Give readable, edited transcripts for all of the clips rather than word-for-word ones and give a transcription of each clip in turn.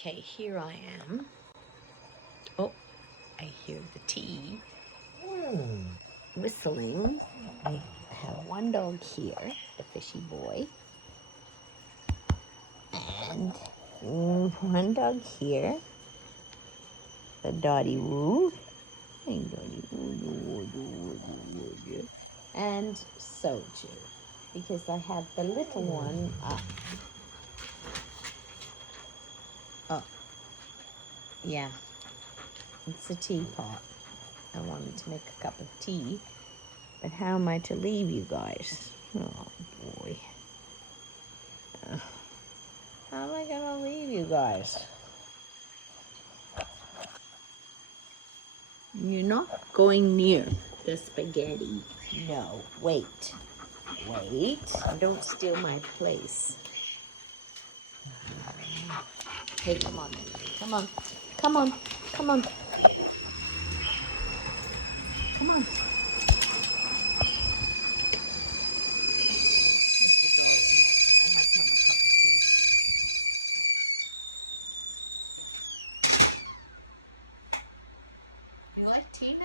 Okay, here I am. Oh, I hear the tea whistling. I have one dog here, the fishy boy, and one dog here, the Dottie Woo. Hey, Dottie Woo, and Soju, because I have the little one up. Oh, yeah, it's a teapot. I wanted to make a cup of tea, but how am I to leave you guys? Oh, boy. How am I going to leave you guys? You're not going near the spaghetti. No, wait. Wait. Don't steal my place. Hey, come on. Come on. Come on. Come on. Come on. You like tea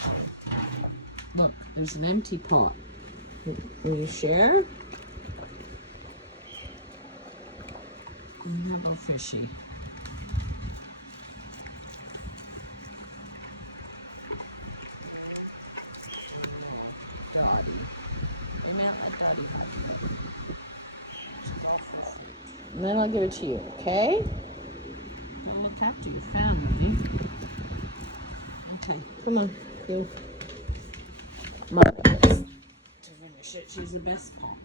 now? Look, there's an empty pot. Will you share? How about fishy? Dottie. You might let Dottie have it. She's all for fruit. And then I'll give it to you, okay? Don't look after your family. Okay, come on, go. Mom, to finish it, she's the best part.